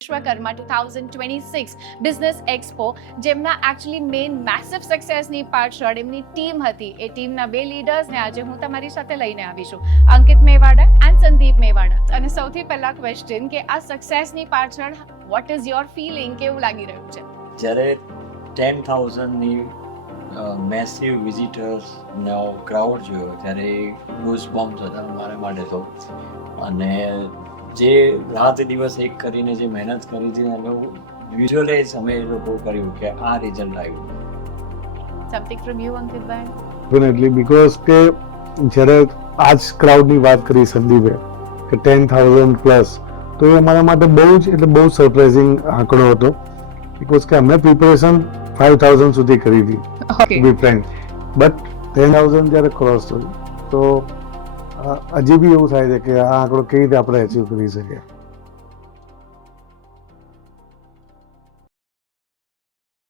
Vishwakarma 2026 business expo, જેમના actually main massive સક્સેસની પાછળ એમની ટીમ હતી. એ ટીમના 2 લીડર્સને આજે હું તમારી સાથે લઈને આવી છું, અંકિત મેવાડા એન્ડ સંદીપ મેવાડા. અને સૌથી પહેલા ક્વેશ્ચન કે આ સક્સેસની પાછળ વોટ ઇઝ યોર ફીલિંગ, કેવું લાગી રહ્યું છે? જ્યારે 10,000ની મેસિવ વિઝિટર્સનો ક્રાઉડ જોયો ત્યારે ગૂઝ બમ્સ હતા મારા માટે તો. અને જે રાત દિવસ એક કરીને જે મહેનત કરી હતી એનું વિઝ્યુઅલાઇઝ અમે એ લોકો કર્યું કે આ રિઝલ્ટ આવ્યું. સમથિંગ ફ્રોમ યુ અંકિતભાઈ? ડેફિનેટલી, બીકોઝ કે જ્યારે આ જ ક્રાઉડની વાત કરી સંદીપે કે 10,000 પ્લસ, તો એ અમારા માટે બહુ જ બહુ સરપ્રાઇઝિંગ આંકડો હતો. બીકોઝ કે અમે પ્રિપેરેશન 5,000 સુધી કરી હતી, ટુ બી ફ્રેન્ક, બટ 10,000 જ્યારે ક્રોસ થયું તો હજી બી એવું થાય છે કે આ આંકડો કેવી રીતે આપણે અચીવ કરી શકીએ.